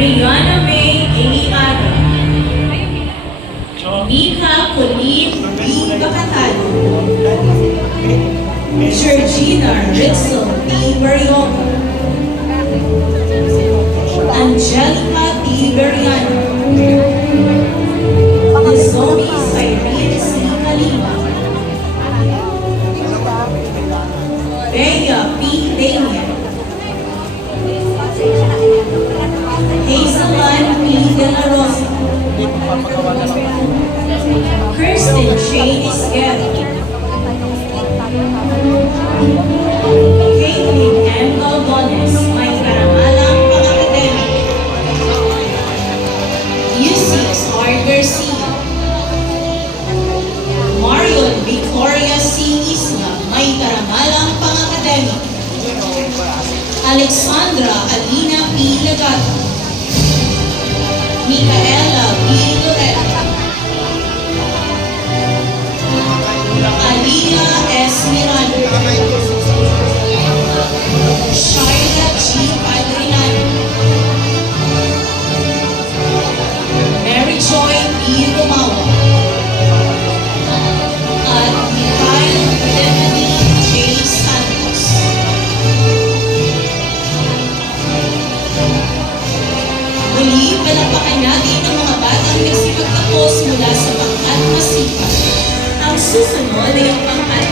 Brianna May Eliana, Mika Colleen B. Bacatalo, Georgina Rixel T. Barrioga, Angelica T. Beriano, Lizomi Cyrene C. Kalima, Bea P. Damian, Hazelan P. De La Rosa, Kirsten Shane Esquero, Caitlin M. Galdones, may karangalang pang-akademic. Yusik R. Garcia, Marion Victoria C. Isla, may karangalang pang-akademic. Alexandra Alina P. Lagata, Micaela P. Loretta, Alina S. Miranda, Shaila G. Padrinano, Mary Joy P. Romawa, at Mikhail Timothy J. Santos. Muli, palapakan natin ang mga batang nagsipagtapos mula sa pang-at masipag. Ang susunod ay ang pang-at